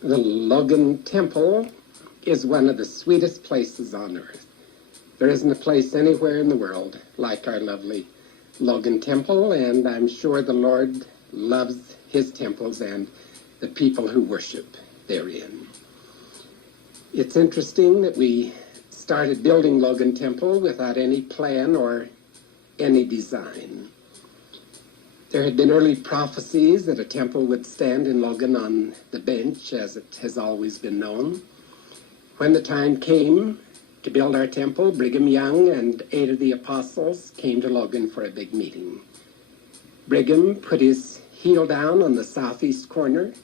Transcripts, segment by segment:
The Logan Temple is one of the sweetest places on earth. There isn't a place anywhere in the world like our lovely Logan Temple, and I'm sure the Lord loves his temples and the people who worship therein. It's interesting that we started building Logan Temple without any plan or any design. There had been early prophecies that a temple would stand in Logan on the bench, as it has always been known. When the time came to build our temple, Brigham Young and 8 of the apostles came to Logan for a big meeting. Brigham put his heel down on the southeast corner,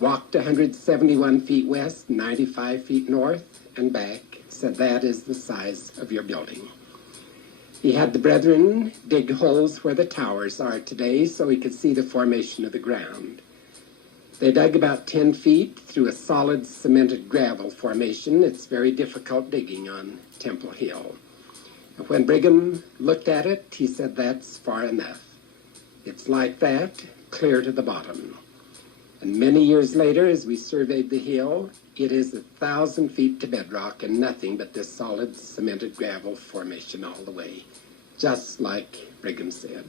walked 171 feet west, 95 feet north, and back, said, "That is the size of your building." He had the brethren dig holes where the towers are today so he could see the formation of the ground. They dug about 10 feet through a solid cemented gravel formation. It's very difficult digging on Temple Hill. And when Brigham looked at it, he said, "That's far enough. It's like that, clear to the bottom." And many years later, as we surveyed the hill, it is 1,000 feet to bedrock and nothing but this solid cemented gravel formation all the way, just like Brigham said.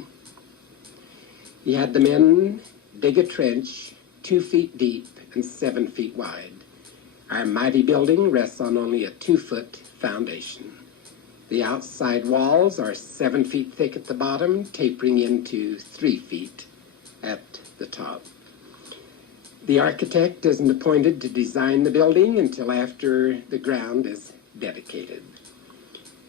He had the men dig a trench 2 feet deep and 7 feet wide. Our mighty building rests on only a 2-foot foundation. The outside walls are 7 feet thick at the bottom, tapering into 3 feet at the top. The architect isn't appointed to design the building until after the ground is dedicated.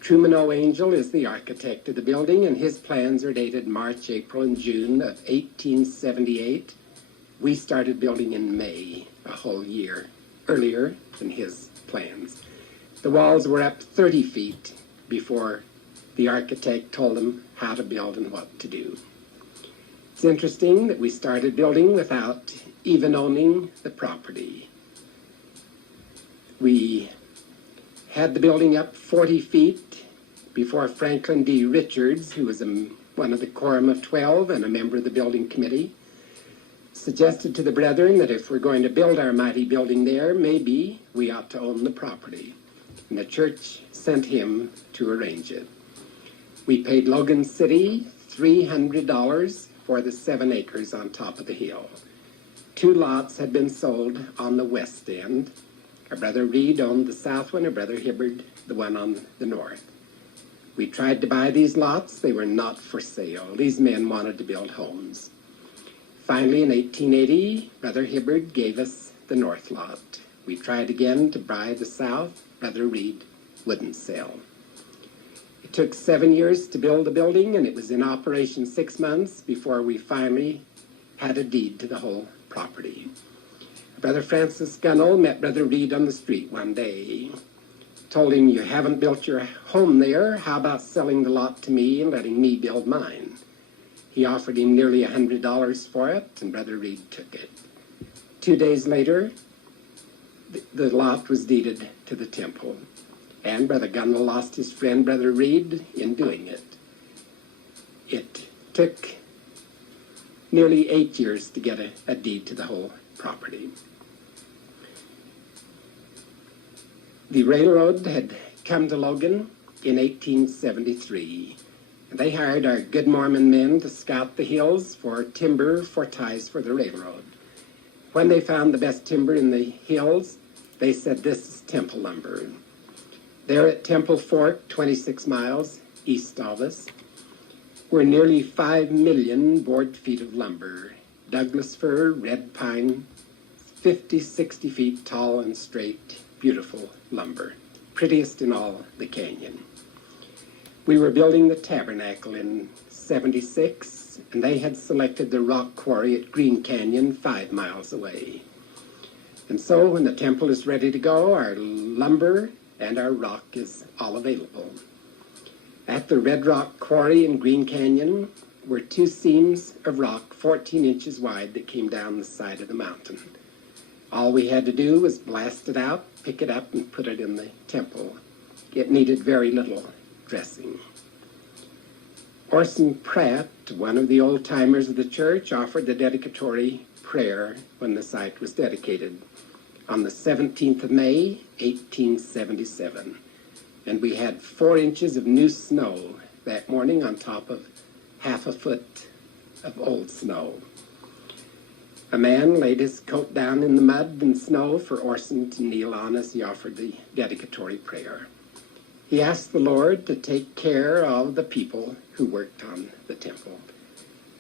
Truman O. Angel is the architect of the building, and his plans are dated March, April, and June of 1878. We started building in May, a whole year earlier than his plans. The walls were up 30 feet before the architect told them how to build and what to do. It's interesting that we started building without even owning the property. We had the building up 40 feet before Franklin D. Richards, who was one of the Quorum of 12 and a member of the building committee, suggested to the brethren that if we're going to build our mighty building there, maybe we ought to own the property. And the church sent him to arrange it. We paid Logan City $300 for the 7 acres on top of the hill. 2 lots had been sold on the west end. Our brother Reed owned the south one, our brother Hibbard the one on the north. We tried to buy these lots. They were not for sale. These men wanted to build homes. Finally, in 1880, brother Hibbard gave us the north lot. We tried again to buy the south. Brother Reed wouldn't sell. It took 7 years to build the building, and it was in operation 6 months before we finally had a deed to the whole property. Brother Francis Gunnell met Brother Reed on the street one day. Told him, "You haven't built your home there. How about selling the lot to me and letting me build mine?" He offered him nearly $100 for it, and Brother Reed took it. 2 days later, the lot was deeded to the temple, and Brother Gunnell lost his friend, Brother Reed, in doing it. It took nearly 8 years to get a deed to the whole property. The railroad had come to Logan in 1873, and they hired our good Mormon men to scout the hills for timber for ties for the railroad. When they found the best timber in the hills, they said, "This is Temple lumber." There at Temple Fork, 26 miles east of us, were nearly 5 million board feet of lumber, Douglas fir, red pine, 50, 60 feet tall and straight, beautiful lumber, prettiest in all the canyon. We were building the tabernacle in 76, and they had selected the rock quarry at Green Canyon 5 miles away. And so when the temple is ready to go, our lumber and our rock is all available. At the Red Rock Quarry in Green Canyon were 2 seams of rock 14 inches wide that came down the side of the mountain. All we had to do was blast it out, pick it up, and put it in the temple. It needed very little dressing. Orson Pratt, one of the old-timers of the church, offered the dedicatory prayer when the site was dedicated. on the 17th of May, 1877. And we had 4 inches of new snow that morning on top of half a foot of old snow. A man laid his coat down in the mud and snow for Orson to kneel on as he offered the dedicatory prayer. He asked the Lord to take care of the people who worked on the temple.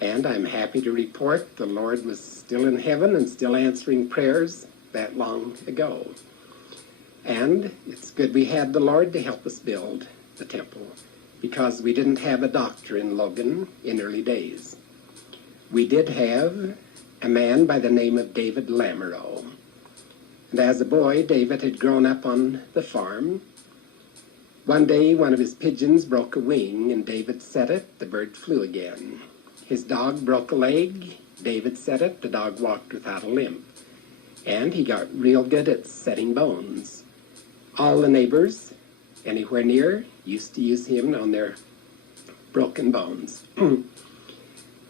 And I'm happy to report the Lord was still in heaven and still answering prayers that long ago. And it's good we had the Lord to help us build the temple, because we didn't have a doctor in Logan in early days. We did have a man by the name of David Lamero. And as a boy, David had grown up on the farm. One day, one of his pigeons broke a wing, and David set it. The bird flew again. His dog broke a leg. David set it. The dog walked without a limp. And he got real good at setting bones. All the neighbors, anywhere near, used to use him on their broken bones.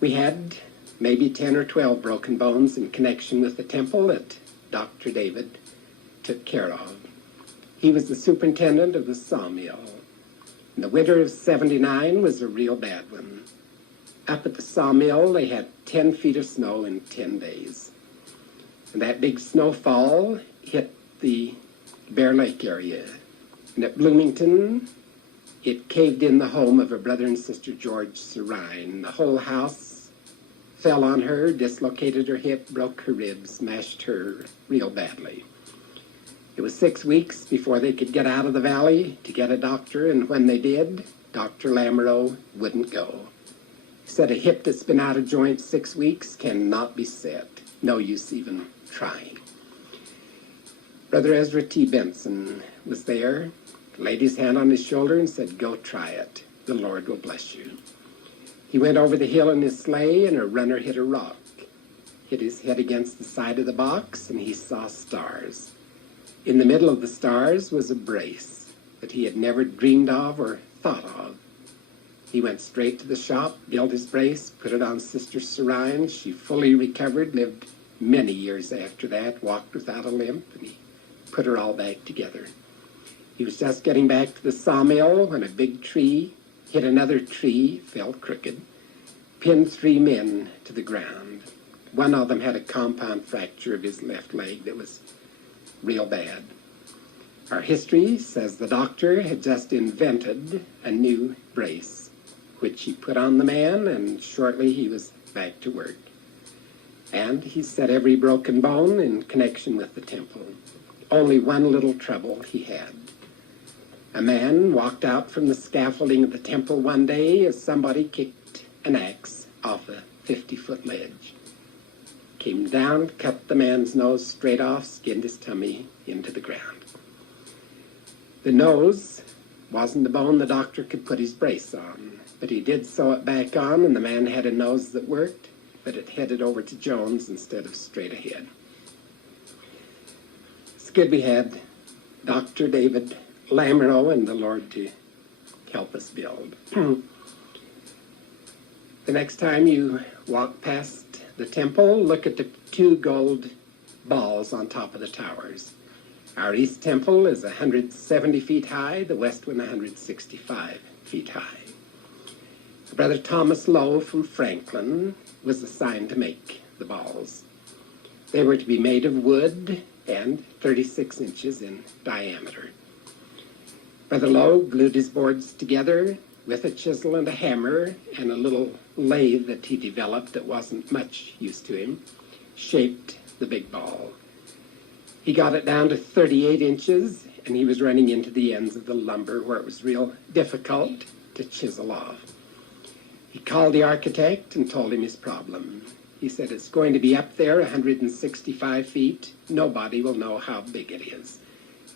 We had maybe 10 or 12 broken bones in connection with the temple that Dr. David took care of. He was the superintendent of the sawmill. And the winter of '79 was a real bad one. Up at the sawmill, they had 10 feet of snow in 10 days. And that big snowfall hit the Bear Lake area. And at Bloomington, it caved in the home of her brother and sister George Serine. The whole house fell on her, dislocated her hip, broke her ribs, smashed her real badly. It was 6 weeks before they could get out of the valley to get a doctor, and when they did, Dr. Lamero wouldn't go. He said a hip that's been out of joint 6 weeks cannot be set. No use even trying. Brother Ezra T. Benson was there, laid his hand on his shoulder and said, "Go try it. The Lord will bless you." He went over the hill in his sleigh, and a runner hit a rock, hit his head against the side of the box, and he saw stars. In the middle of the stars was a brace that he had never dreamed of or thought of. He went straight to the shop, built his brace, put it on Sister Serine. She fully recovered, lived many years after that, walked without a limp, and he put her all back together. He was just getting back to the sawmill when a big tree hit another tree, fell crooked, pinned 3 men to the ground. One of them had a compound fracture of his left leg that was real bad. Our history says the doctor had just invented a new brace, which he put on the man, and shortly he was back to work. And he set every broken bone in connection with the temple. Only one little trouble he had. A man walked out from the scaffolding of the temple one day as somebody kicked an axe off a 50-foot ledge. Came down, cut the man's nose straight off, skinned his tummy into the ground. The nose wasn't the bone the doctor could put his brace on, but he did sew it back on, and the man had a nose that worked, but it headed over to Jones instead of straight ahead. It's good we had Dr. David Lamero and the Lord to help us build. The next time you walk past the temple, look at the 2 gold balls on top of the towers. Our east temple is 170 feet high, the west one 165 feet high. Brother Thomas Lowe from Franklin was assigned to make the balls. They were to be made of wood and 36 inches in diameter. Brother Lowe glued his boards together with a chisel and a hammer and a little lathe that he developed that wasn't much use to him, shaped the big ball. He got it down to 38 inches, and he was running into the ends of the lumber where it was real difficult to chisel off. He called the architect and told him his problem. He said, "It's going to be up there 165 feet. Nobody will know how big it is.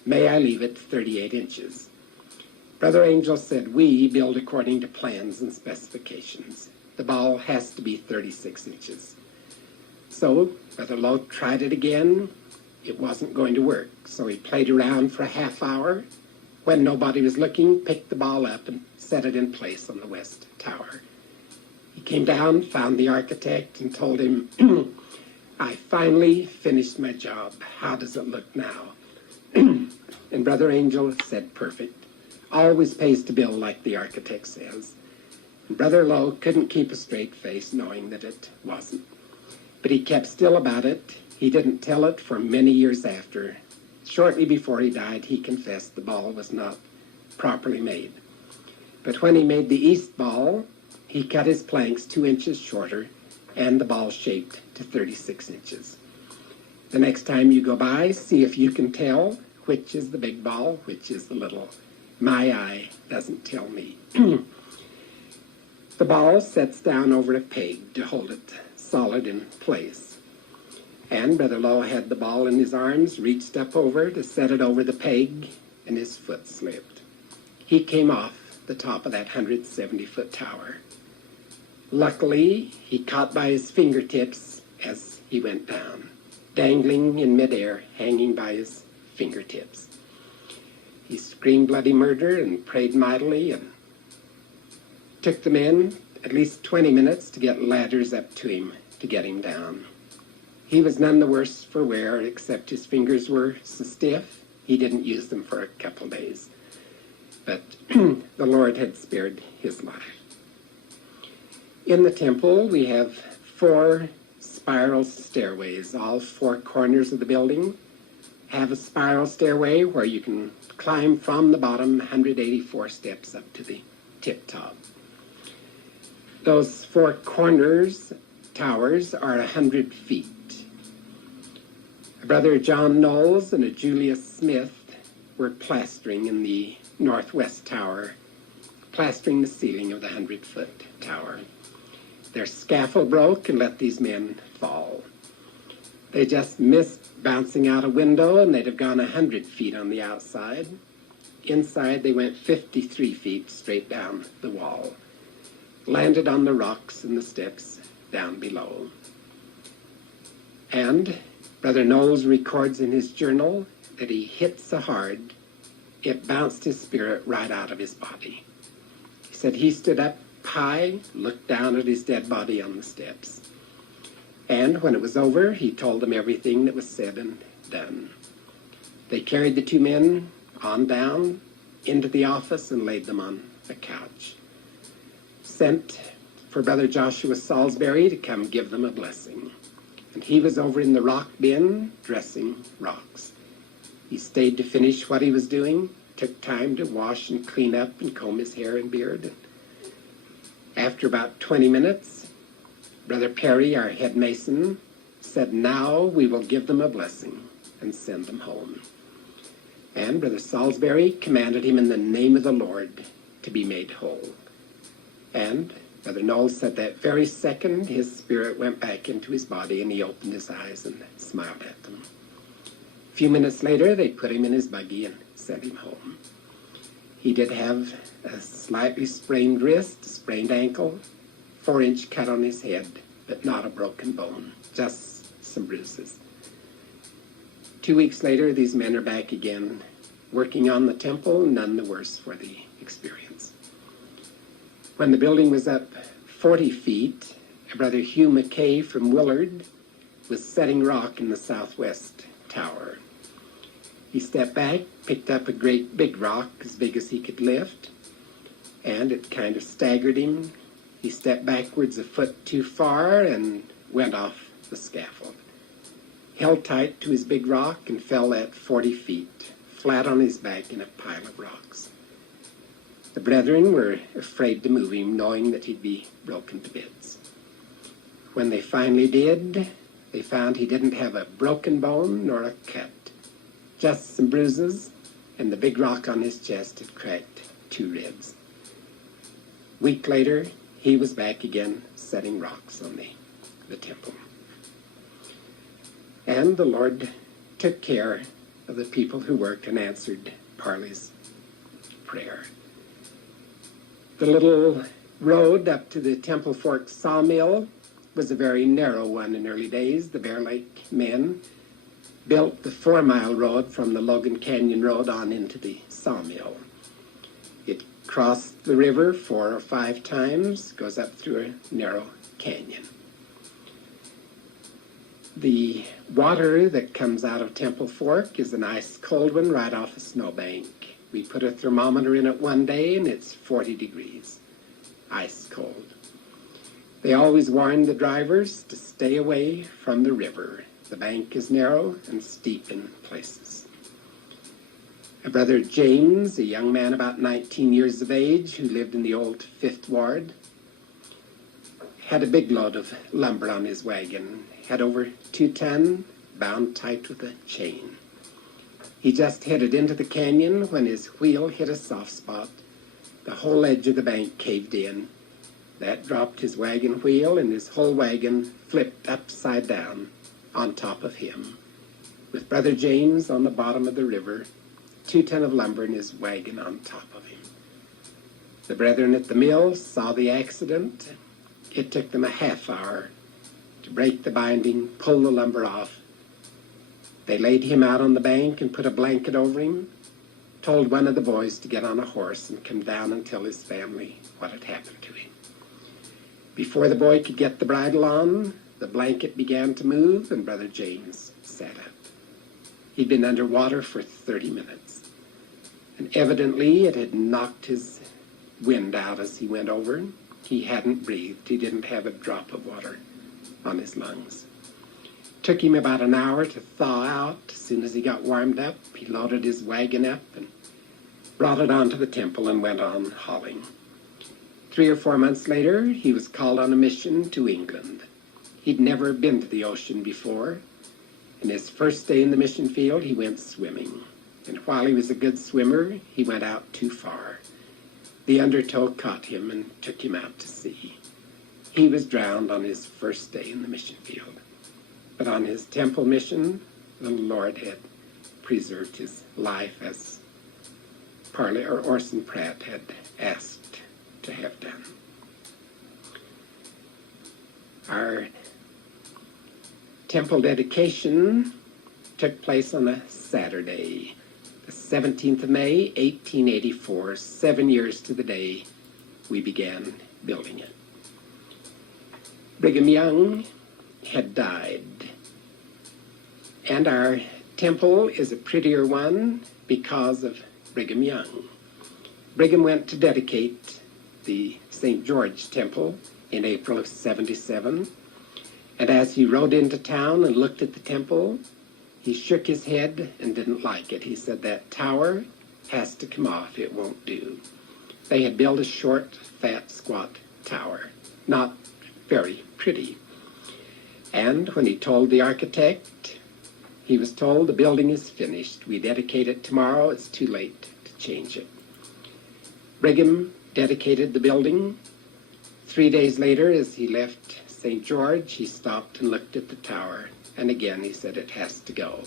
May I leave it 38 inches? Brother Angel said, "We build according to plans and specifications. The ball has to be 36 inches. So Brother Lowe tried it again. It wasn't going to work, so he played around for a half hour. When nobody was looking, picked the ball up and set it in place on the west tower. He came down, found the architect, and told him, I finally finished my job. How does it look now? And Brother Angel said, perfect. Always pays to build like the architect says. And Brother Lowe couldn't keep a straight face knowing that it wasn't. But he kept still about it. He didn't tell it for many years after. Shortly before he died, he confessed the ball was not properly made. But when he made the east ball, he cut his planks 2 inches shorter and the ball shaped to 36 inches. The next time you go by, see if you can tell which is the big ball, which is the little. My eye doesn't tell me. The ball sets down over a peg to hold it solid in place. And Brother Lowe had the ball in his arms, reached up over to set it over the peg, and his foot slipped. He came off the top of that 170-foot tower. Luckily, he caught by his fingertips as he went down, dangling in midair, hanging by his fingertips. He screamed bloody murder and prayed mightily and took the men at least 20 minutes to get ladders up to him to get him down. He was none the worse for wear, except his fingers were so stiff he didn't use them for a couple days. But the Lord had spared his life. In the temple, we have 4 spiral stairways. All 4 corners of the building have a spiral stairway where you can climb from the bottom 184 steps up to the tip top. Those 4 corners towers are 100 feet. A Brother John Knowles and a Julius Smith were plastering in the northwest tower, plastering the ceiling of the 100-foot tower. Their scaffold broke and let these men fall. They just missed bouncing out a window, and they'd have gone 100 feet on the outside. Inside, they went 53 feet straight down the wall, landed on the rocks and the steps down below. And Brother Knowles records in his journal that he hit so hard, it bounced his spirit right out of his body. He said he stood up high, looked down at his dead body on the steps. And when it was over, he told them everything that was said and done. They carried the 2 men on down into the office and laid them on a couch. Sent for Brother Joshua Salisbury to come give them a blessing. And he was over in the rock bin dressing rocks. He stayed to finish what he was doing, took time to wash and clean up and comb his hair and beard. After about 20 minutes, Brother Perry, our head mason, said, now we will give them a blessing and send them home. And Brother Salisbury commanded him in the name of the Lord to be made whole. And Brother Knowles said that very second his spirit went back into his body and he opened his eyes and smiled at them. A few minutes later, they put him in his buggy and sent him home. He did have a slightly sprained wrist, a sprained ankle, 4-inch cut on his head, but not a broken bone, just some bruises. 2 weeks later, these men are back again, working on the temple, none the worse for the experience. When the building was up 40 feet, Brother Hugh McKay from Willard was setting rock in the southwest tower. He stepped back, picked up a great big rock as big as he could lift, and it kind of staggered him. He stepped backwards a foot too far and went off the scaffold. Held tight to his big rock and fell at 40 feet, flat on his back in a pile of rocks. The brethren were afraid to move him, knowing that he'd be broken to bits. When they finally did, they found he didn't have a broken bone nor a cut, just some bruises, and the big rock on his chest had cracked 2 ribs. A week later, he was back again setting rocks on the temple. And the Lord took care of the people who worked and answered Parley's prayer. The little road up to the Temple Fork sawmill was a very narrow one in early days. The Bear Lake men built the 4-mile road from the Logan Canyon Road on into the sawmill. It crossed the river 4 or 5 times, goes up through a narrow canyon. The water that comes out of Temple Fork is an ice cold one right off a snowbank. We put a thermometer in it one day and it's 40 degrees, ice cold. They always warn the drivers to stay away from the river. The bank is narrow and steep in places. My brother James, a young man about 19 years of age who lived in the old 5th Ward, had a big load of lumber on his wagon, had over 2 ton, bound tight with a chain. He just headed into the canyon when his wheel hit a soft spot. The whole edge of the bank caved in. That dropped his wagon wheel, and his whole wagon flipped upside down on top of him, with Brother James on the bottom of the river, 2 ton of lumber in his wagon on top of him. The brethren at the mill saw the accident. It took them a half hour to break the binding, pull the lumber off. They laid him out on the bank and put a blanket over him, told one of the boys to get on a horse and come down and tell his family what had happened to him. Before the boy could get the bridle on, the blanket began to move and Brother James sat up. He'd been underwater for 30 minutes, and evidently it had knocked his wind out as he went over. He hadn't breathed. He didn't have a drop of water on his lungs. Took him about an hour to thaw out. As soon as he got warmed up, he loaded his wagon up and brought it onto the temple and went on hauling. 3 or 4 months later, he was called on a mission to England. He'd never been to the ocean before, and his first day in the mission field, he went swimming. And while he was a good swimmer, he went out too far. The undertow caught him and took him out to sea. He was drowned on his first day in the mission field. But on his temple mission, the Lord had preserved his life as Orson Pratt had asked to have done. Our temple dedication took place on a Saturday, the 17th of May, 1884, 7 years to the day we began building it. Brigham Young had died, and our temple is a prettier one because of Brigham Young. Brigham went to dedicate the St. George Temple in April of 77, and as he rode into town and looked at the temple, he shook his head and didn't like it. He said, that tower has to come off. It won't do. They had built a short, fat, squat tower, not very pretty. And when he told the architect, he was told the building is finished. We dedicate it tomorrow. It's too late to change it. Brigham dedicated the building. 3 days later, as he left St. George, he stopped and looked at the tower. And again, he said, it has to go.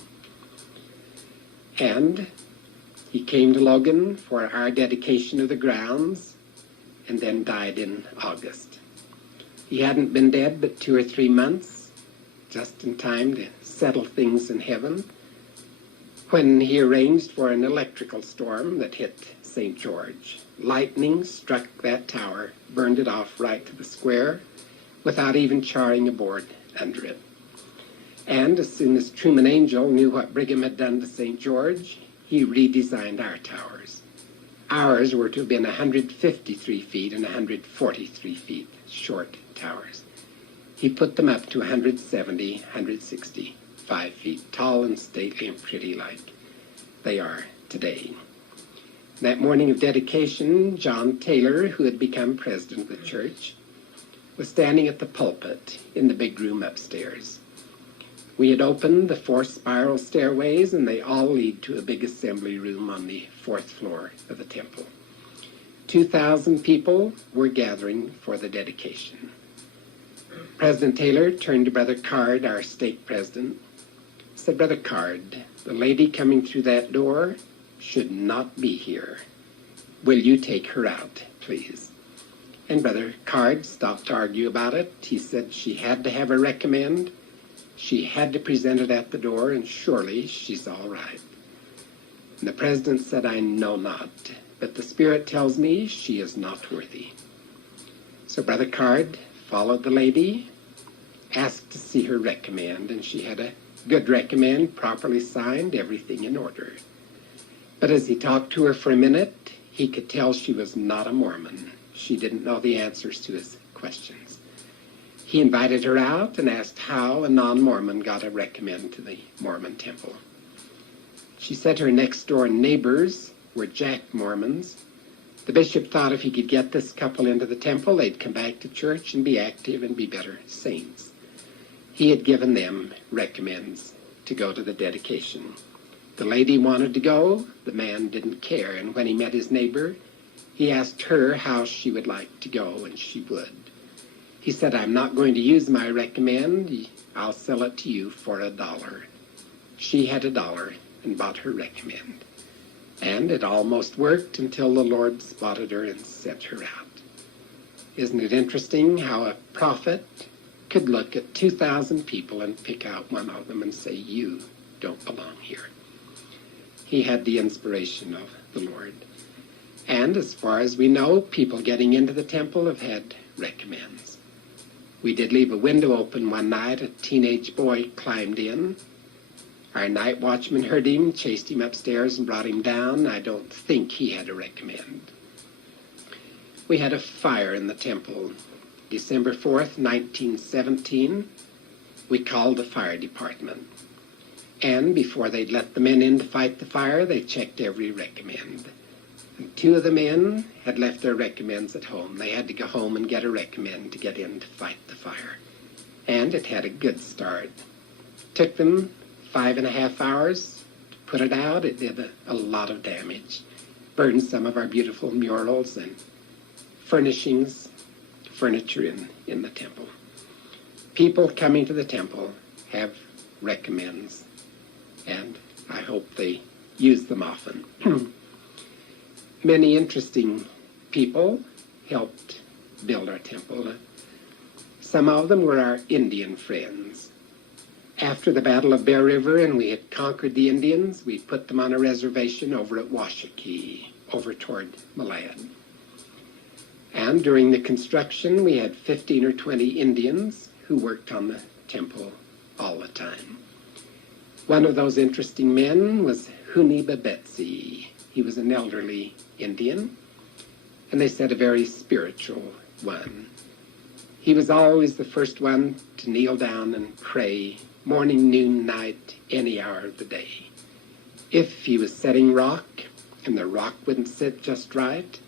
And he came to Logan for our dedication of the grounds and then died in August. He hadn't been dead but 2 or 3 months, just in time to settle things in heaven, when he arranged for an electrical storm that hit St. George. Lightning struck that tower, burned it off right to the square, without even charring a board under it. And as soon as Truman Angell knew what Brigham had done to St. George, he redesigned our towers. Ours were to have been 153 feet and 143 feet short towers. He put them up to 170, 165 feet, tall and stately and pretty like they are today. That morning of dedication, John Taylor, who had become president of the church, was standing at the pulpit in the big room upstairs. We had opened the 4 spiral stairways, and they all lead to a big assembly room on the 4th floor of the temple. 2,000 people were gathering for the dedication. President Taylor turned to Brother Card, our stake president, said, Brother Card, the lady coming through that door should not be here. Will you take her out, please? And Brother Card stopped to argue about it. He said she had to have a recommend. She had to present it at the door, and surely she's all right. And the president said, I know not, but the Spirit tells me she is not worthy. So Brother Card followed the lady asked to see her recommend, and she had a good recommend, properly signed, everything in order. But as he talked to her for a minute, he could tell she was not a Mormon. She didn't know the answers to his questions. He invited her out and asked how a non-Mormon got a recommend to the Mormon temple. She said her next-door neighbors were Jack Mormons. The bishop thought if he could get this couple into the temple, they'd come back to church and be active and be better saints. He had given them recommends to go to the dedication. The lady wanted to go, the man didn't care, and when he met his neighbor, he asked her how she would like to go, and she would. He said, "I'm not going to use my recommend. I'll sell it to you for $1. She had $1 and bought her recommend. And it almost worked until the Lord spotted her and set her out. Isn't it interesting how a prophet could look at 2,000 people and pick out one of them and say, "You don't belong here"? He had the inspiration of the Lord. And as far as we know, people getting into the temple have had recommends. We did leave a window open one night. A teenage boy climbed in. Our night watchman heard him, chased him upstairs, and brought him down. I don't think he had a recommend. We had a fire in the temple. December 4th, 1917. We called the fire department. And before they'd let the men in to fight the fire, they checked every recommend. And 2 of the men had left their recommends at home. They had to go home and get a recommend to get in to fight the fire. And it had a good start. Took them 5.5 hours to put it out. It did a lot of damage. Burned some of our beautiful murals and furnishings, furniture in the temple. People coming to the temple have recommends, and I hope they use them often. Many interesting people helped build our temple. Some of them were our Indian friends. After the Battle of Bear River and we had conquered the Indians, we put them on a reservation over at Washakie, over toward Malad. And during the construction, we had 15 or 20 Indians who worked on the temple all the time. One of those interesting men was Hunibabetsi. He was an elderly Indian, and they said a very spiritual one. He was always the first one to kneel down and pray, morning, noon, night, any hour of the day. If he was setting rock and the rock wouldn't sit just right,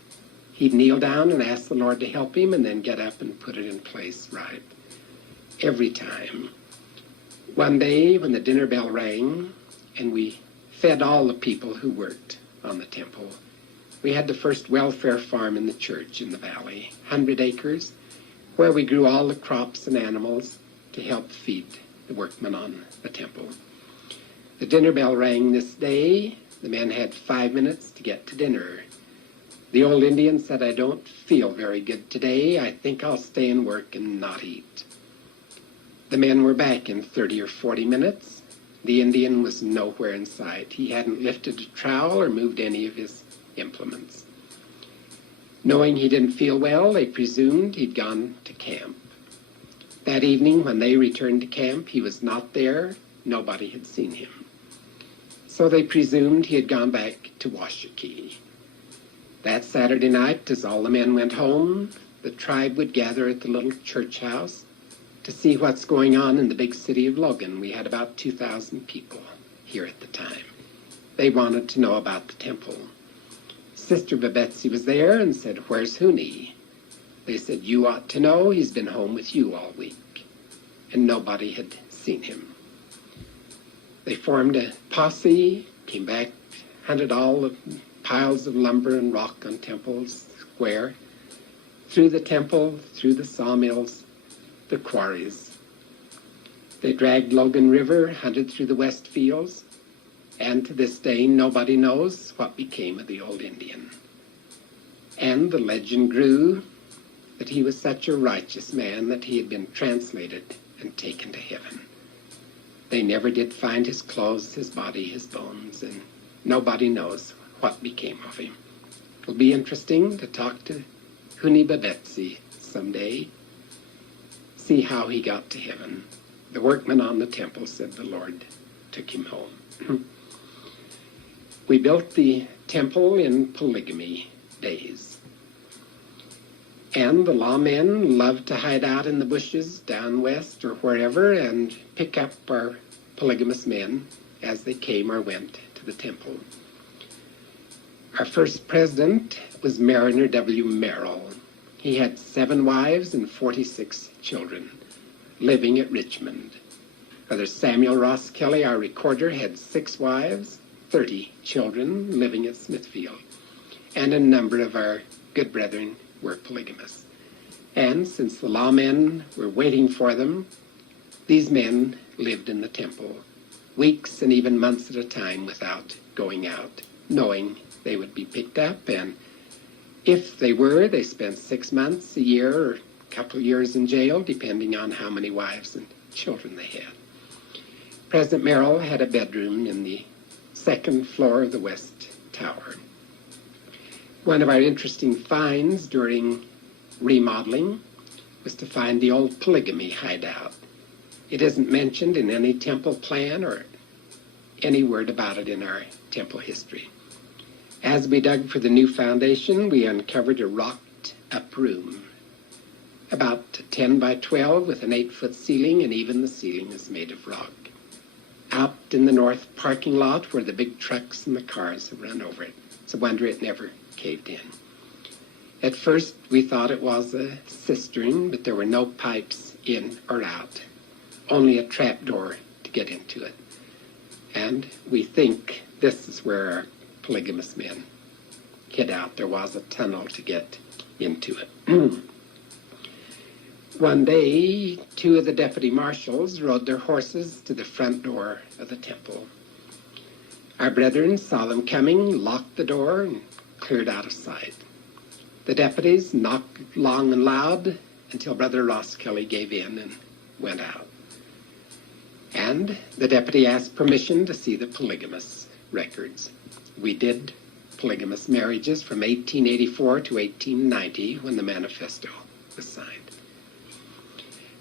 he'd kneel down and ask the Lord to help him and then get up and put it in place right. Every time. One day when the dinner bell rang and we fed all the people who worked on the temple, we had the first welfare farm in the church in the valley, 100 acres, where we grew all the crops and animals to help feed the workmen on the temple. The dinner bell rang this day. The men had 5 minutes to get to dinner. The old Indian said, "I don't feel very good today. I think I'll stay and work and not eat." The men were back in 30 or 40 minutes. The Indian was nowhere in sight. He hadn't lifted a trowel or moved any of his implements. Knowing he didn't feel well, they presumed he'd gone to camp. That evening, when they returned to camp, he was not there. Nobody had seen him. So they presumed he had gone back to Washakie. That Saturday night, as all the men went home, the tribe would gather at the little church house to see what's going on in the big city of Logan. We had about 2,000 people here at the time. They wanted to know about the temple. Sister Babetsi was there and said, "Where's Huni?" They said, "You ought to know. He's been home with you all week." And nobody had seen him. They formed a posse, came back, hunted all the piles of lumber and rock on Temple Square, through the temple, through the sawmills, the quarries. They dragged Logan River, hunted through the west fields, and to this day nobody knows what became of the old Indian. And the legend grew that he was such a righteous man that he had been translated and taken to heaven. They never did find his clothes, his body, his bones, and nobody knows what became of him. It'll be interesting to talk to Hunibabetsi someday. see how he got to heaven. The workman on the temple said the Lord took him home. We built the temple in polygamy days. And the lawmen loved to hide out in the bushes down west or wherever and pick up our polygamous men as they came or went to the temple. Our first president was Mariner W. Merrill. He had 7 wives and 46 children living at Richmond. Brother Samuel Ross Kelly, our recorder, had 6 wives, 30 children living at Smithfield. And a number of our good brethren were polygamous. And since the lawmen were waiting for them, these men lived in the temple weeks and even months at a time without going out, knowing they would be picked up. And if they were, they spent 6 months, a year, or a couple of years in jail, depending on how many wives and children they had. President Merrill had a bedroom in the 2nd floor of the West Tower. One of our interesting finds during remodeling was to find the old polygamy hideout. It isn't mentioned in any temple plan or any word about it in our temple history. As we dug for the new foundation, we uncovered a rocked-up room, about 10 by 12 with an 8-foot ceiling, and even the ceiling is made of rock. Out in the north parking lot where the big trucks and the cars have run over it. It's a wonder it never caved in. At first, we thought it was a cistern, but there were no pipes in or out, only a trap door to get into it. And we think this is where our polygamous men hid out. There was a tunnel to get into it. One day, 2 of the deputy marshals rode their horses to the front door of the temple. Our brethren saw them coming, locked the door, and cleared out of sight. The deputies knocked long and loud until Brother Ross Kelly gave in and went out. And the deputy asked permission to see the polygamous records. We did polygamous marriages from 1884 to 1890 when the manifesto was signed.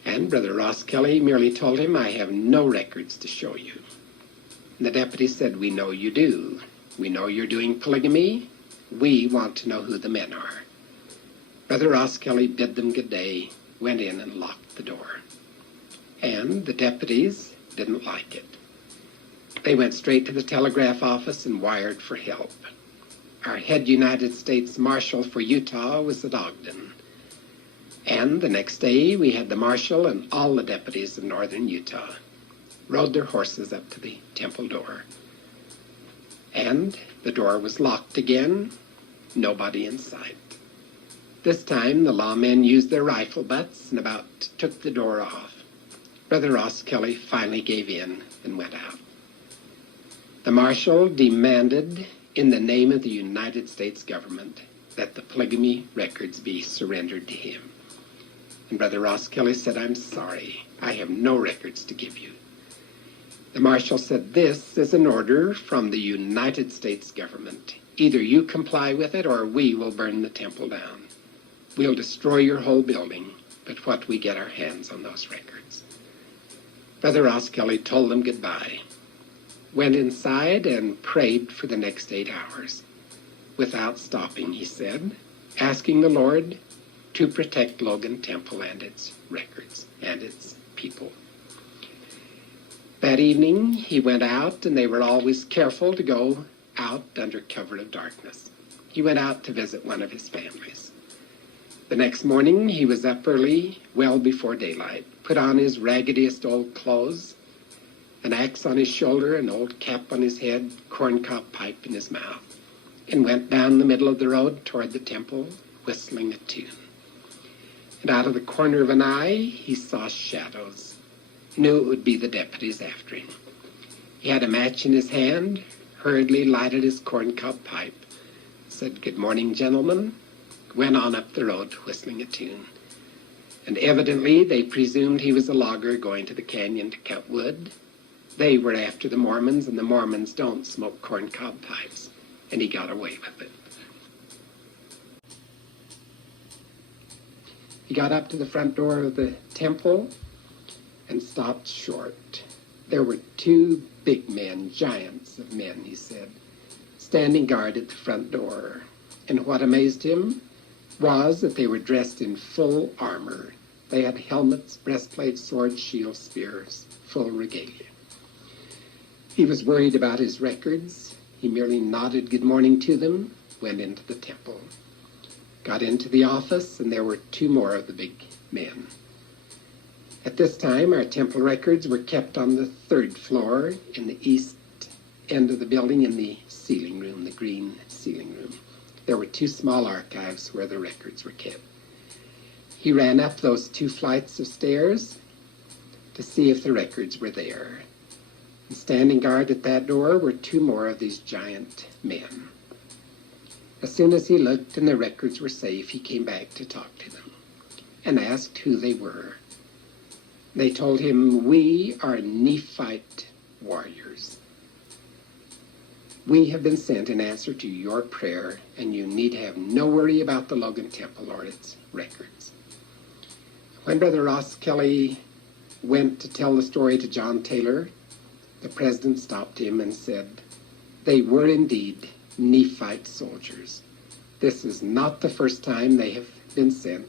And Brother Ross Kelly merely told him, "I have no records to show you." And the deputy said, "We know you do. We know you're doing polygamy. We want to know who the men are." Brother Ross Kelly bid them good day, went in and locked the door. And the deputies didn't like it. They went straight to the telegraph office and wired for help. Our head United States Marshal for Utah was at Ogden. And the next day we had the marshal and all the deputies of northern Utah rode their horses up to the temple door. And the door was locked again, nobody in sight. This time the lawmen used their rifle butts and about took the door off. Brother Ross Kelly finally gave in and went out. The marshal demanded, in the name of the United States government, that the polygamy records be surrendered to him. And Brother Ross Kelly said, "I'm sorry, I have no records to give you." The marshal said, "This is an order from the United States government. Either you comply with it or we will burn the temple down. We'll destroy your whole building, but what we get our hands on those records." Brother Ross Kelly told them goodbye, went inside and prayed for the next 8 hours. Without stopping, he said, asking the Lord to protect Logan Temple and its records and its people. That evening, he went out, and they were always careful to go out under cover of darkness. He went out to visit one of his families. The next morning, he was up early, well before daylight, put on his raggediest old clothes, an axe on his shoulder, an old cap on his head, corncob pipe in his mouth, and went down the middle of the road toward the temple, whistling a tune. And out of the corner of an eye, he saw shadows. Knew it would be the deputies after him. He had a match in his hand, hurriedly lighted his corncob pipe, said, "Good morning, gentlemen," went on up the road whistling a tune. And evidently they presumed he was a logger going to the canyon to cut wood. They were after the Mormons, and the Mormons don't smoke corncob pipes, and he got away with it. He got up to the front door of the temple and stopped short. There were two big men, giants of men, he said, standing guard at the front door. And what amazed him was that they were dressed in full armor. They had helmets, breastplates, swords, shields, spears, full regalia. He was worried about his records. He merely nodded good morning to them, went into the temple, got into the office, and there were two more of the big men. At this time, our temple records were kept on the third floor in the east end of the building in the sealing room, the green sealing room. There were two small archives where the records were kept. He ran up those two flights of stairs to see if the records were there. And standing guard at that door were two more of these giant men. As soon as he looked and the records were safe, he came back to talk to them and asked who they were. They told him, "We are Nephite warriors. We have been sent in answer to your prayer, and you need have no worry about the Logan Temple or its records." When Brother Ross Kelly went to tell the story to John Taylor, the president stopped him and said, "They were indeed Nephite soldiers. This is not the first time they have been sent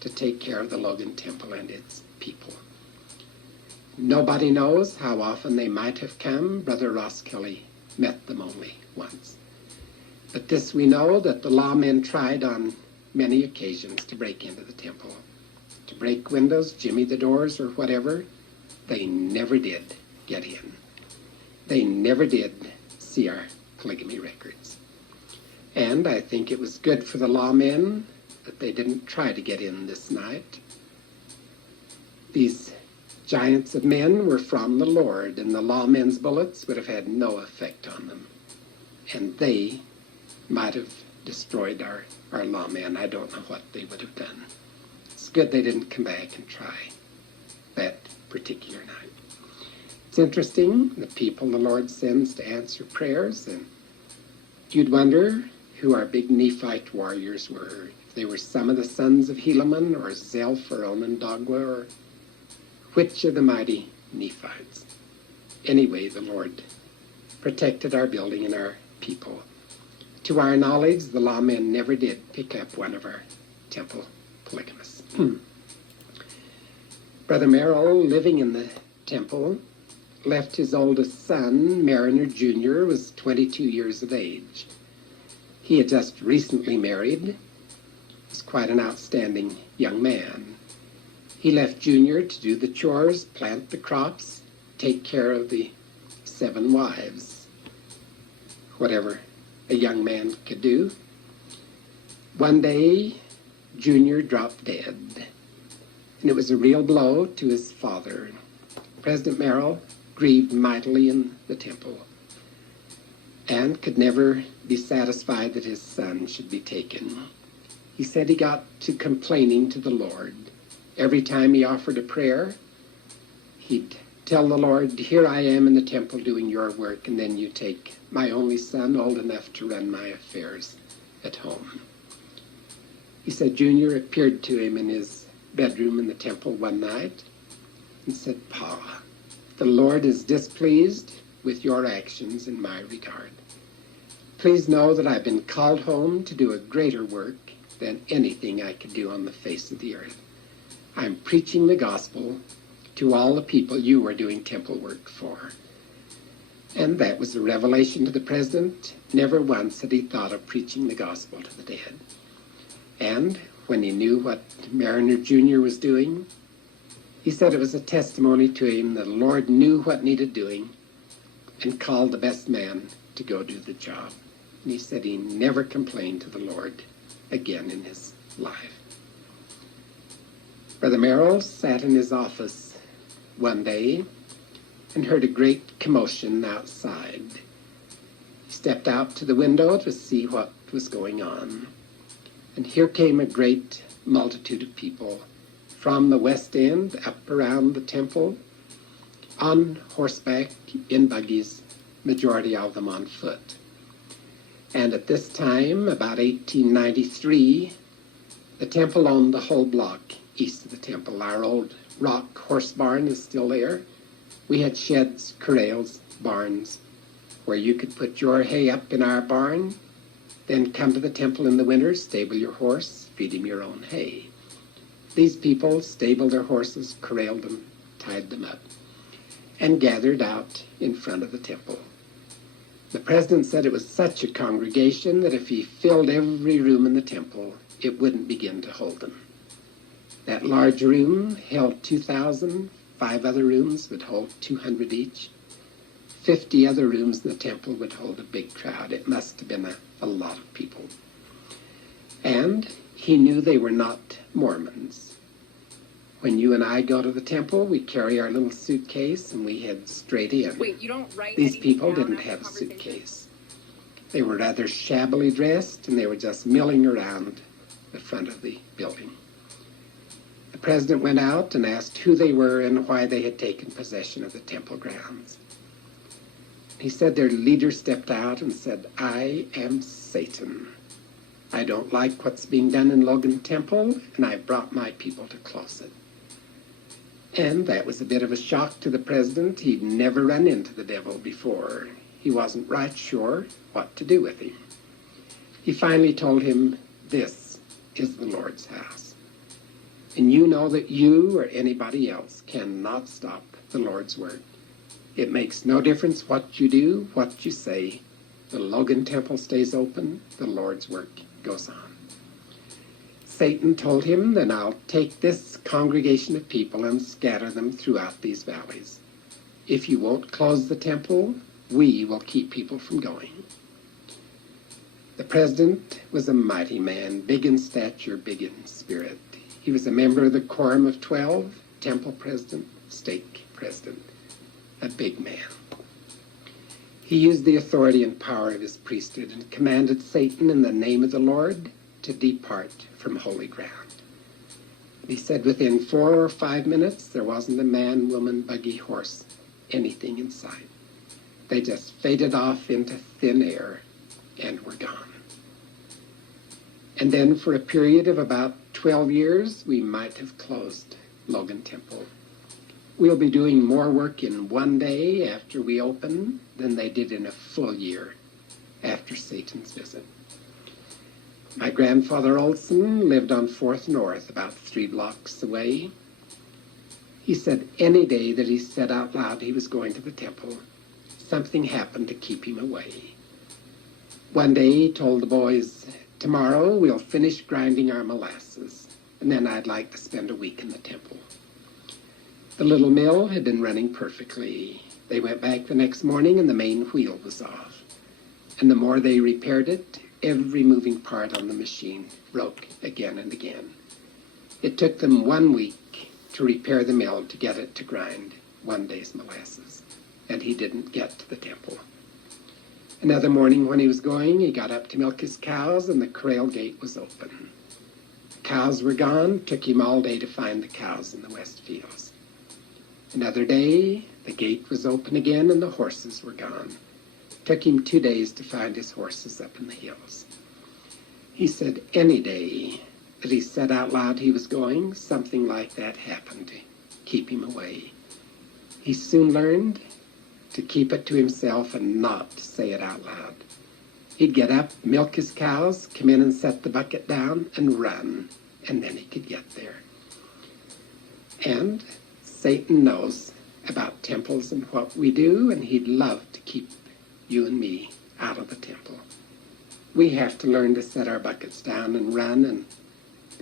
to take care of the Logan Temple and its people." Nobody knows how often they might have come. Brother Ross Kelly met them only once. But this we know, that the lawmen tried on many occasions to break into the temple, to break windows, jimmy the doors, or whatever. They never did get in. They never did see our polygamy records. And I think it was good for the lawmen that they didn't try to get in this night. These giants of men were from the Lord, and the lawmen's bullets would have had no effect on them. And they might have destroyed our lawmen. I don't know what they would have done. It's good they didn't come back and try that particular night. It's interesting, the people the Lord sends to answer prayers, and you'd wonder who our big Nephite warriors were. If they were some of the sons of Helaman, or Zelph, or Onondaga, or which of the mighty Nephites. Anyway, the Lord protected our building and our people. To our knowledge, the lawmen never did pick up one of our temple polygamists. Brother Merrill, living in the temple, left his oldest son, Mariner Jr., was 22 years of age. He had just recently married, was quite an outstanding young man. He left Junior to do the chores, plant the crops, take care of the 7 wives, whatever a young man could do. One day, Junior dropped dead, and it was a real blow to his father. President Merrill grieved mightily in the temple and could never be satisfied that his son should be taken. He said he got to complaining to the Lord. Every time he offered a prayer, he'd tell the Lord, "Here I am in the temple doing your work, and then you take my only son, old enough to run my affairs at home." He said Junior appeared to him in his bedroom in the temple one night and said, "Pa, the Lord is displeased with your actions in my regard. Please know that I've been called home to do a greater work than anything I could do on the face of the earth. I'm preaching the gospel to all the people you are doing temple work for." And that was a revelation to the president. Never once had he thought of preaching the gospel to the dead. And when he knew what Mariner Jr. was doing, he said it was a testimony to him that the Lord knew what needed doing and called the best man to go do the job. And he said he never complained to the Lord again in his life. Brother Merrill sat in his office one day and heard a great commotion outside. He stepped out to the window to see what was going on. And here came a great multitude of people from the west end up around the temple, on horseback, in buggies, majority of them on foot. And at this time, about 1893, The temple owned the whole block east of the temple. Our old rock horse barn is still there. We had sheds, corrals, barns, where you could put your hay up in our barn, then come to the temple in the winter, stable your horse, feed him your own hay. These people stabled their horses, corralled them, tied them up, and gathered out in front of the temple. The president said it was such a congregation that if he filled every room in the temple, it wouldn't begin to hold them. That large room held 2,000, 5 other rooms would hold 200 each. 50 other rooms in the temple would hold a big crowd. It must have been a lot of people. And he knew they were not Mormons. When you and I go to the temple, we carry our little suitcase and we head straight in. Wait, you don't write These people down didn't after have a conversation? suitcase. They were rather shabbily dressed and they were just milling around the front of the building. The president went out and asked who they were and why they had taken possession of the temple grounds. He said their leader stepped out and said, "I am Satan. I don't like what's being done in Logan Temple, and I brought my people to close it." And that was a bit of a shock to the president. He'd never run into the devil before. He wasn't right sure what to do with him. He finally told him, "This is the Lord's house. And you know that you or anybody else cannot stop the Lord's work. It makes no difference what you do, what you say. The Logan Temple stays open. The Lord's work goes on." Satan told him, "Then I'll take this congregation of people and scatter them throughout these valleys. If you won't close the temple, we will keep people from going." The president was a mighty man, big in stature, big in spirit. He was a member of the Quorum of 12, temple president, stake president, a big man. He used the authority and power of his priesthood and commanded Satan in the name of the Lord to depart from holy ground. He said within 4 or 5 minutes, there wasn't a man, woman, buggy, horse, anything in sight. They just faded off into thin air and were gone. And then for a period of about 12 years, we might have closed Logan Temple. We'll be doing more work in one day after we open than they did in a full year after Satan's visit. My grandfather Olsen lived on 4th North, about 3 blocks away. He said any day that he said out loud he was going to the temple, something happened to keep him away. One day he told the boys, "Tomorrow we'll finish grinding our molasses, and then I'd like to spend a week in the temple." The little mill had been running perfectly. They went back the next morning and the main wheel was off. And the more they repaired it, every moving part on the machine broke again and again. It took them 1 week to repair the mill to get it to grind 1 day's molasses. And he didn't get to the temple. Another morning when he was going, he got up to milk his cows and the corral gate was open. The cows were gone. Took him all day to find the cows in the west fields. Another day, the gate was open again and the horses were gone. Took him 2 days to find his horses up in the hills. He said any day that he said out loud he was going, something like that happened to keep him away. He soon learned to keep it to himself and not say it out loud. He'd get up, milk his cows, come in and set the bucket down and run, and then he could get there. And Satan knows about temples and what we do, and he'd love to keep you and me out of the temple. We have to learn to set our buckets down and run and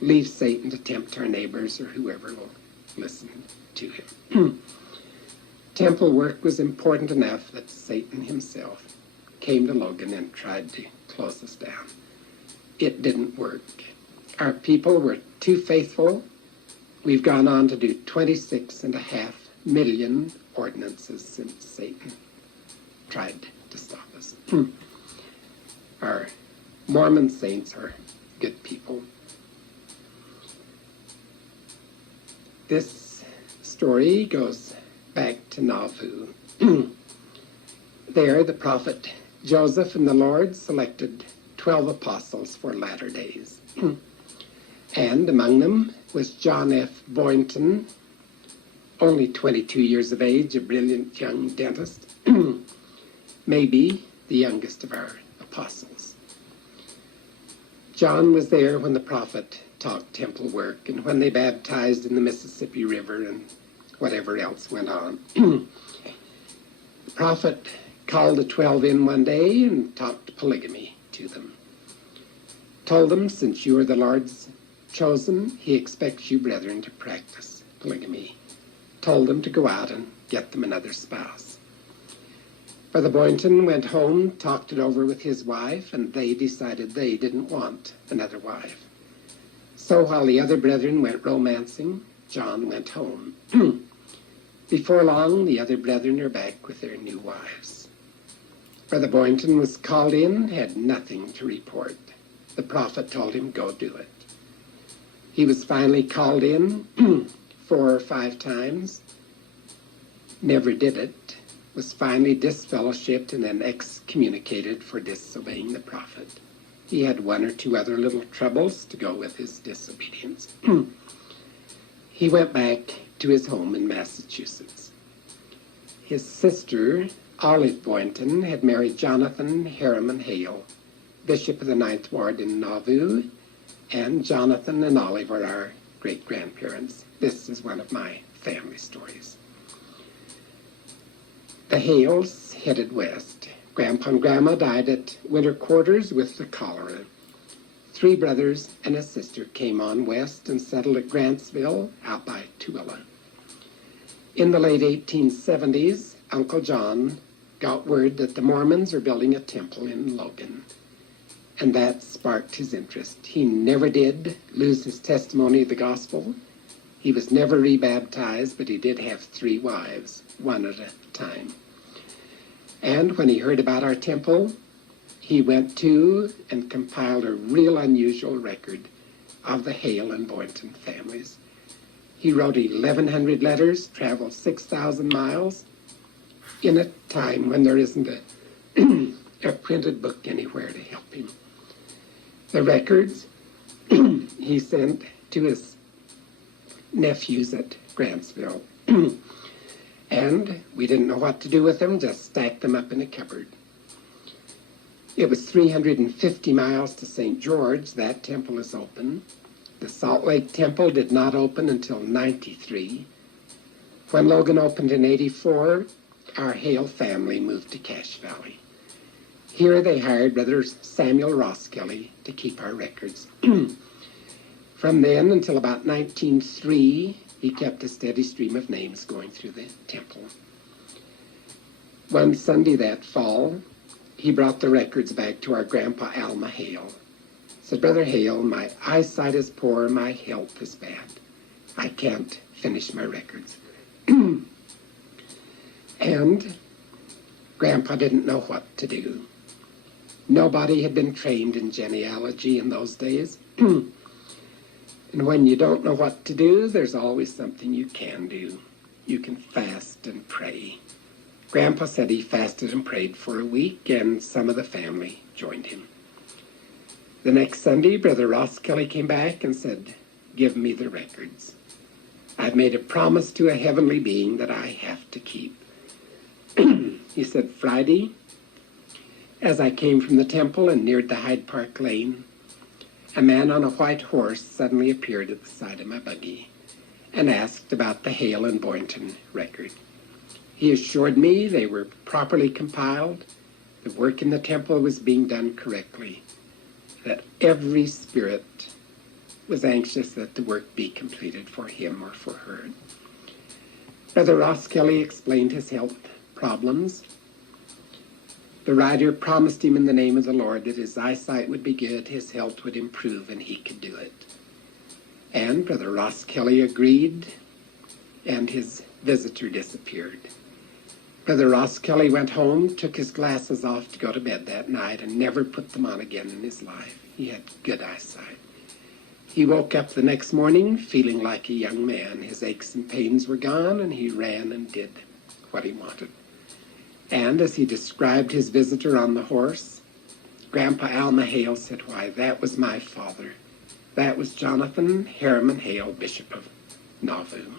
leave Satan to tempt our neighbors or whoever will listen to him. Temple work was important enough that Satan himself came to Logan and tried to close us down. It didn't work. Our people were too faithful. We've gone on to do 26.5 million ordinances since Satan tried to stop us. Our Mormon saints are good people. This story goes back to Nauvoo. There, the prophet Joseph and the Lord selected 12 apostles for latter days. And among them was John F. Boynton, only 22 years of age, a brilliant young dentist, maybe the youngest of our apostles. John was there when the prophet taught temple work and when they baptized in the Mississippi River and whatever else went on. The prophet called the 12 in one day and talked polygamy to them. Told them, since you are the Lord's chosen, he expects you brethren to practice polygamy. Told them to go out and get them another spouse. Brother Boynton went home, talked it over with his wife, and they decided they didn't want another wife. So while the other brethren went romancing, John went home. Before long, the other brethren are back with their new wives. Brother Boynton was called in, had nothing to report. The prophet told him, go do it. He was finally called in 4 or 5 times, never did it, was finally disfellowshipped and then excommunicated for disobeying the prophet. He had 1 or 2 other little troubles to go with his disobedience. He went back to his home in Massachusetts. His sister, Olive Boynton, had married Jonathan Harriman Hale, Bishop of the 9th Ward in Nauvoo, and Jonathan and Olive are our great-grandparents. This is one of my family stories. The Hales headed west. Grandpa and Grandma died at winter quarters with the cholera. 3 brothers and a sister came on west and settled at Grantsville out by Tooele. In the late 1870s, Uncle John got word that the Mormons are building a temple in Logan, and that sparked his interest. He never did lose his testimony of the gospel. He was never rebaptized, but he did have 3 wives, 1 at a time. And when he heard about our temple, he went to and compiled a real unusual record of the Hale and Boynton families. He wrote 1,100 letters, traveled 6,000 miles in a time when there isn't a printed book anywhere to help him. The records he sent to his nephews at Grantsville. And we didn't know what to do with them, just stacked them up in a cupboard. It was 350 miles to St. George. That temple is open. The Salt Lake Temple did not open until 93. When Logan opened in 84, our Hale family moved to Cache Valley. Here they hired Brother Samuel Roskelley to keep our records. From then until about 1903, he kept a steady stream of names going through the temple. One Sunday that fall, he brought the records back to our Grandpa Alma Hale. Said, Brother Hale, my eyesight is poor, my health is bad. I can't finish my records. And Grandpa didn't know what to do. Nobody had been trained in genealogy in those days. And when you don't know what to do, there's always something you can do. You can fast and pray. Grandpa said he fasted and prayed for a week, and some of the family joined him. The next Sunday, Brother Roskelley came back and said, give me the records. I've made a promise to a heavenly being that I have to keep. He said, Friday, as I came from the temple and neared the Hyde Park Lane, a man on a white horse suddenly appeared at the side of my buggy and asked about the Hale and Boynton record. He assured me they were properly compiled, the work in the temple was being done correctly, that every spirit was anxious that the work be completed for him or for her. Brother Roskelley explained his health problems. The writer promised him in the name of the Lord that his eyesight would be good, his health would improve, and he could do it. And Brother Roskelley agreed, and his visitor disappeared. Brother Roskelley went home, took his glasses off to go to bed that night, and never put them on again in his life. He had good eyesight. He woke up the next morning feeling like a young man. His aches and pains were gone, and he ran and did what he wanted. And as he described his visitor on the horse, Grandpa Alma Hale said, why, that was my father. That was Jonathan Harriman Hale, Bishop of Nauvoo.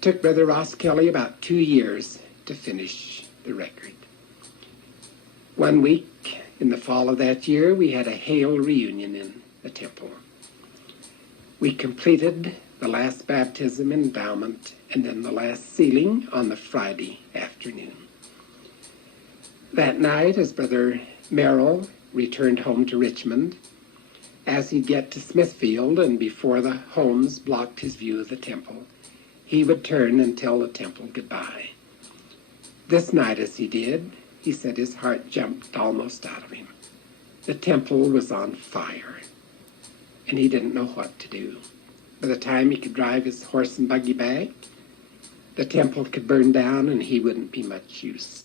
Took Brother Ross Kelly about 2 years to finish the record. 1 week in the fall of that year, we had a Hale reunion in the temple. We completed the last baptism, endowment, and then the last sealing on the Friday afternoon. That night, as Brother Merrill returned home to Richmond, as he'd get to Smithfield and before the homes blocked his view of the temple, he would turn and tell the temple goodbye. This night, as he did, he said his heart jumped almost out of him. The temple was on fire, and he didn't know what to do. By the time he could drive his horse and buggy back, the temple could burn down and he wouldn't be much use.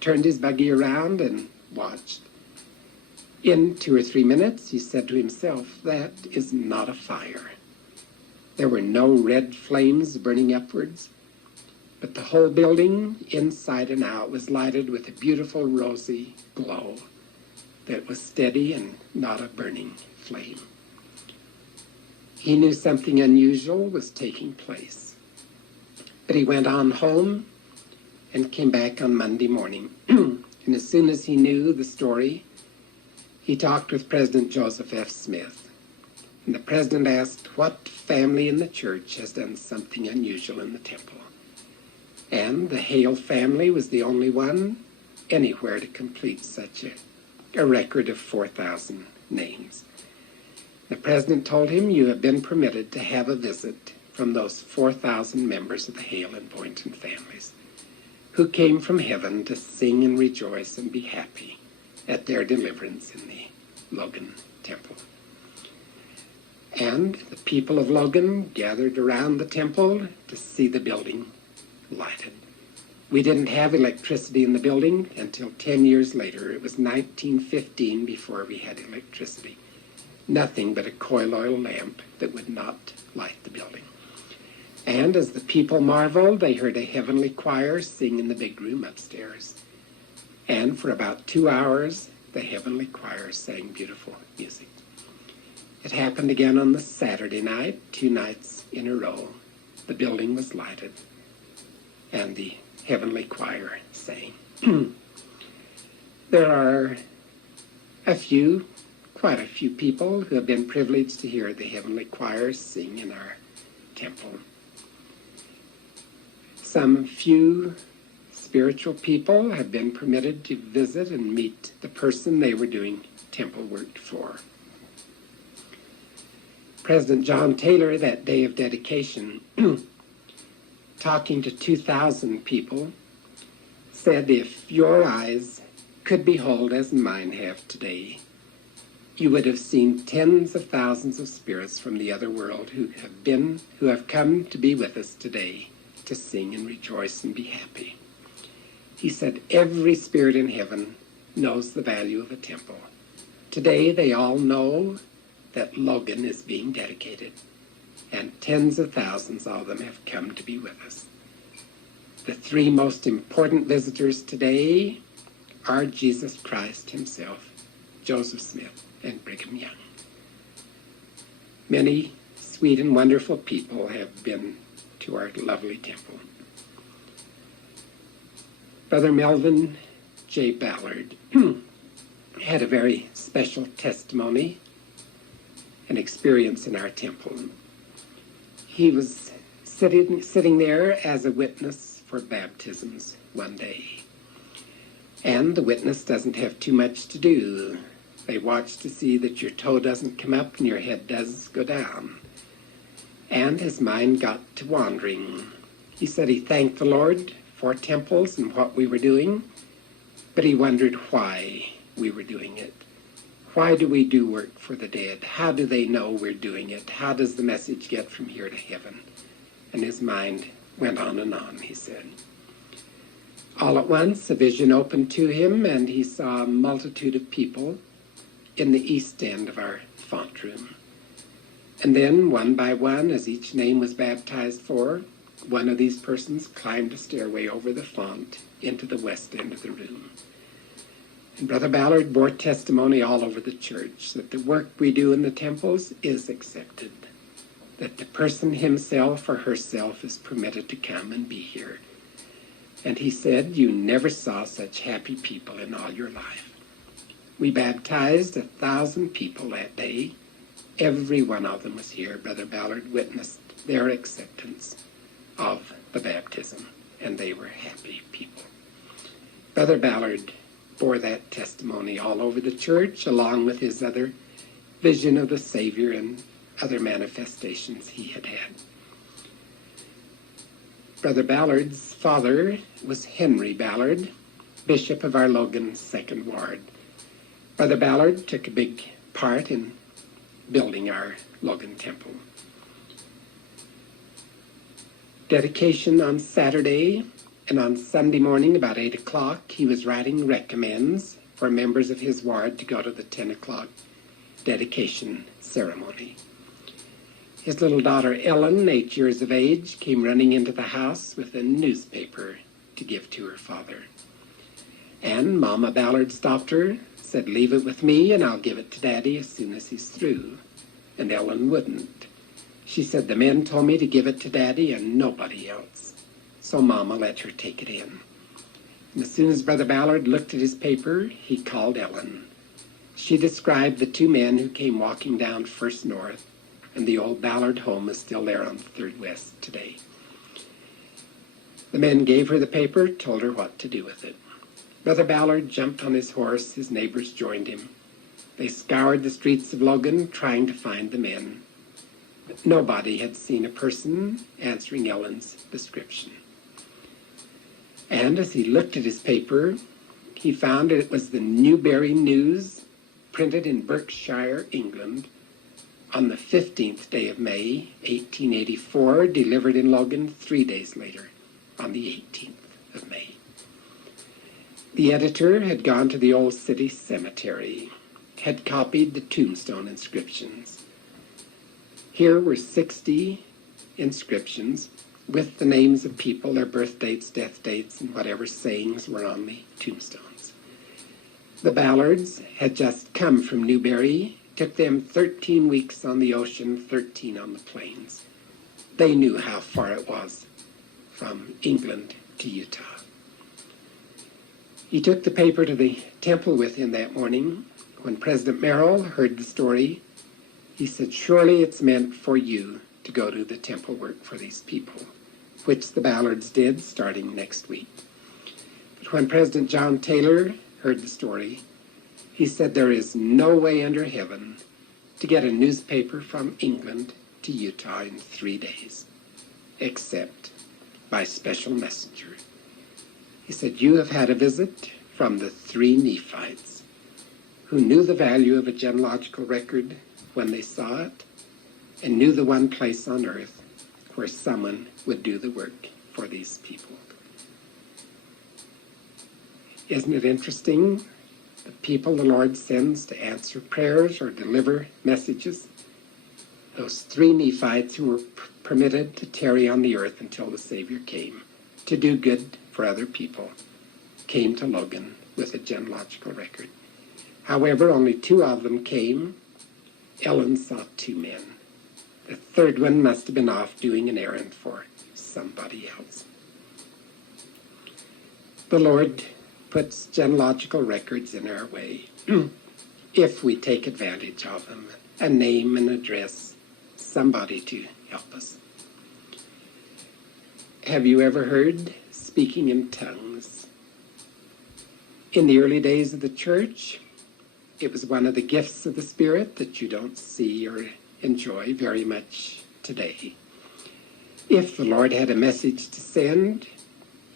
Turned his buggy around and watched. In 2 or 3 minutes, he said to himself, "That is not a fire." There were no red flames burning upwards, but the whole building, inside and out, was lighted with a beautiful rosy glow that was steady and not a burning flame. He knew something unusual was taking place. But he went on home and came back on Monday morning. And as soon as he knew the story, he talked with President Joseph F. Smith. And the president asked what family in the church has done something unusual in the temple. And the Hale family was the only one anywhere to complete such a record of 4,000 names. The president told him, "You have been permitted to have a visit from those 4,000 members of the Hale and Boynton families, who came from heaven to sing and rejoice and be happy at their deliverance in the Logan Temple." And the people of Logan gathered around the temple to see the building lighted. We didn't have electricity in the building until 10 years later. It was 1915 before we had electricity. Nothing but a coil oil lamp that would not light the building. And as the people marveled, they heard a heavenly choir sing in the big room upstairs. And for about 2 hours, the heavenly choir sang beautiful music. It happened again on the Saturday night, 2 nights in a row. The building was lighted, and the heavenly choir sang. There are quite a few people who have been privileged to hear the heavenly choir sing in our temple. Some few spiritual people have been permitted to visit and meet the person they were doing temple work for. President John Taylor, that day of dedication, talking to 2,000 people, said, "If your eyes could behold as mine have today, you would have seen tens of thousands of spirits from the other world who have come to be with us today to sing and rejoice and be happy." He said, "Every spirit in heaven knows the value of a temple. Today they all know that Logan is being dedicated, and tens of thousands of them have come to be with us. The 3 most important visitors today are Jesus Christ himself, Joseph Smith, and Brigham Young. Many sweet and wonderful people have been to our lovely temple." Brother Melvin J. Ballard had a very special testimony and experience in our temple. He was sitting there as a witness for baptisms one day. And the witness doesn't have too much to do. They watch to see that your toe doesn't come up and your head does go down. And his mind got to wandering. He said he thanked the Lord for temples and what we were doing, but he wondered why we were doing it. Why do we do work for the dead? How do they know we're doing it? How does the message get from here to heaven? And his mind went on, he said. All at once, a vision opened to him, and he saw a multitude of people in the east end of our font room. And then, one by one, as each name was baptized for, one of these persons climbed a stairway over the font into the west end of the room. And Brother Ballard bore testimony all over the church that the work we do in the temples is accepted, that the person himself or herself is permitted to come and be here. And he said, you never saw such happy people in all your life. We baptized 1,000 people that day. Every one of them was here. Brother Ballard witnessed their acceptance of the baptism, and they were happy people. Brother Ballard bore that testimony all over the church, along with his other vision of the Savior and other manifestations he had had. Brother Ballard's father was Henry Ballard, Bishop of our Logan 2nd Ward. Brother Ballard took a big part in building our Logan Temple. Dedication on Saturday, and on Sunday morning about 8 o'clock, he was writing recommends for members of his ward to go to the 10 o'clock dedication ceremony. His little daughter Ellen, 8 years of age, came running into the house with a newspaper to give to her father. And Mama Ballard stopped her, said, leave it with me and I'll give it to Daddy as soon as he's through. And Ellen wouldn't. She said, the men told me to give it to Daddy and nobody else. So Mama let her take it in. And as soon as Brother Ballard looked at his paper, he called Ellen. She described the two men who came walking down First North, and the old Ballard home is still there on 3rd West today. The men gave her the paper, told her what to do with it. Brother Ballard jumped on his horse. His neighbors joined him. They scoured the streets of Logan trying to find the men. But nobody had seen a person answering Ellen's description. And as he looked at his paper, he found that it was the Newbury News, printed in Berkshire, England, on the 15th day of May, 1884, delivered in Logan 3 days later, on the 18th of May. The editor had gone to the old city cemetery, had copied the tombstone inscriptions. Here were 60 inscriptions with the names of people, their birth dates, death dates, and whatever sayings were on the tombstones. The Ballards had just come from Newbury. Took them 13 weeks on the ocean, 13 on the plains. They knew how far it was from England to Utah. He took the paper to the temple with him that morning. When President Merrill heard the story, he said, surely it's meant for you to go do the temple work for these people, which the Ballards did starting next week. But when President John Taylor heard the story, he said there is no way under heaven to get a newspaper from England to Utah in 3 days, except by special messenger. He said, you have had a visit from the 3 Nephites who knew the value of a genealogical record when they saw it and knew the one place on earth where someone would do the work for these people. Isn't it interesting? The people the Lord sends to answer prayers or deliver messages, those 3 Nephites who were permitted to tarry on the earth until the Savior came, to do good for other people, came to Logan with a genealogical record. However, only 2 of them came. Ellen saw 2 men. The 3rd one must have been off doing an errand for somebody else. The Lord puts genealogical records in our way if we take advantage of them, a name and address, somebody to help us. Have you ever heard speaking in tongues? In the early days of the church, it was one of the gifts of the Spirit that you don't see or enjoy very much today. If the Lord had a message to send,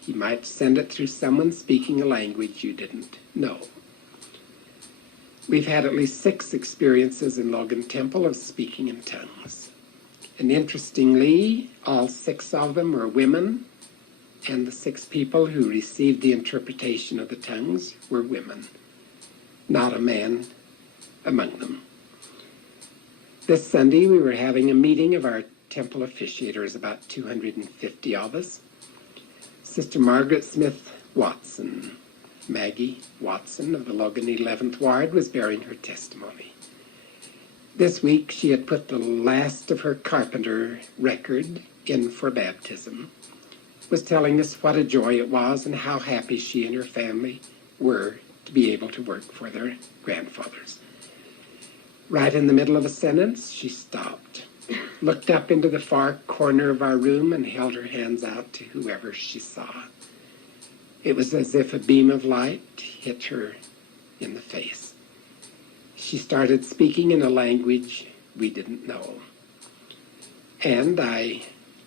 he might send it through someone speaking a language you didn't know. We've had at least 6 experiences in Logan Temple of speaking in tongues. And interestingly, all 6 of them were women, and the 6 people who received the interpretation of the tongues were women, not a man among them. This Sunday we were having a meeting of our temple officiators, about 250 of us. Sister Margaret Smith Watson, Maggie Watson of the Logan 11th Ward, was bearing her testimony. This week she had put the last of her carpenter record in for baptism, was telling us what a joy it was and how happy she and her family were to be able to work for their grandfathers. Right in the middle of a sentence, she stopped, looked up into the far corner of our room, and held her hands out to whoever she saw. It was as if a beam of light hit her in the face. She started speaking in a language we didn't know. And I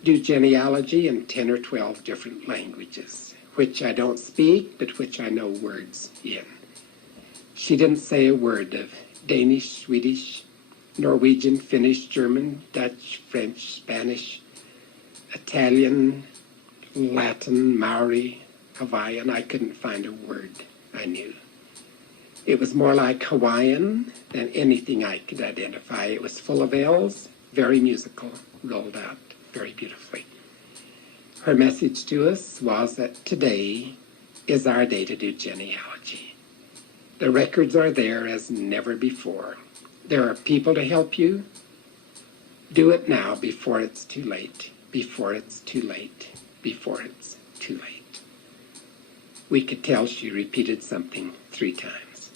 do genealogy in 10 or 12 different languages, which I don't speak, but which I know words in. She didn't say a word of Danish, Swedish, Norwegian, Finnish, German, Dutch, French, Spanish, Italian, Latin, Maori, Hawaiian. I couldn't find a word I knew. It was more like Hawaiian than anything I could identify. It was full of L's, very musical, rolled out very beautifully. Her message to us was that today is our day to do genealogy. The records are there as never before. There are people to help you. Do it now before it's too late, before it's too late, before it's too late. We could tell she repeated something 3 times.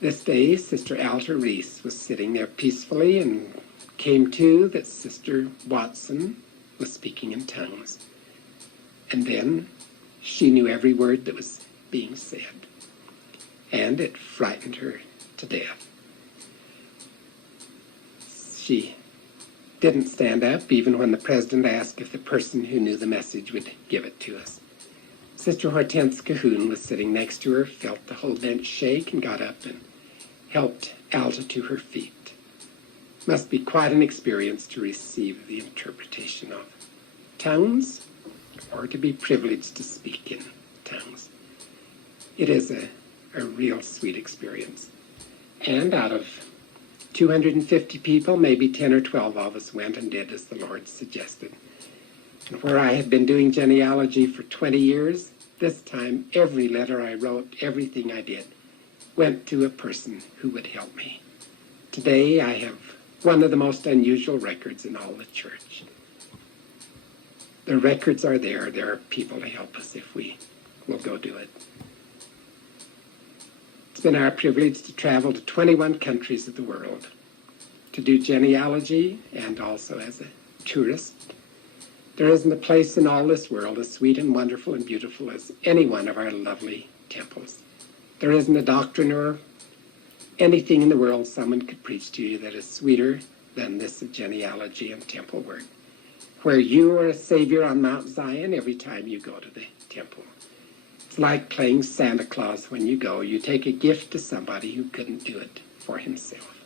This day, Sister Alta Reese was sitting there peacefully and came to that Sister Watson was speaking in tongues. And then she knew every word that was being said. And it frightened her to death. She didn't stand up even when the president asked if the person who knew the message would give it to us. Sister Hortense Cahoon was sitting next to her, felt the whole bench shake, and got up and helped Alta to her feet. Must be quite an experience to receive the interpretation of tongues, or to be privileged to speak in tongues. It is a real sweet experience. And out of 250 people, maybe 10 or 12 of us went and did as the Lord suggested. And where I had been doing genealogy for 20 years, this time every letter I wrote, everything I did, went to a person who would help me. Today I have one of the most unusual records in all the church. The records are there. There are people to help us if we will go do it. It's been our privilege to travel to 21 countries of the world, to do genealogy and also as a tourist. There isn't a place in all this world as sweet and wonderful and beautiful as any one of our lovely temples. There isn't a doctrine or anything in the world someone could preach to you that is sweeter than this of genealogy and temple work, where you are a savior on Mount Zion every time you go to the temple. It's like playing Santa Claus when you go. You take a gift to somebody who couldn't do it for himself.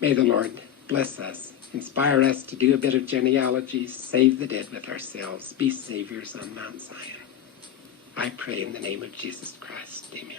May the Lord bless us, inspire us to do a bit of genealogy, save the dead with ourselves, be saviors on Mount Zion. I pray in the name of Jesus Christ. Amen.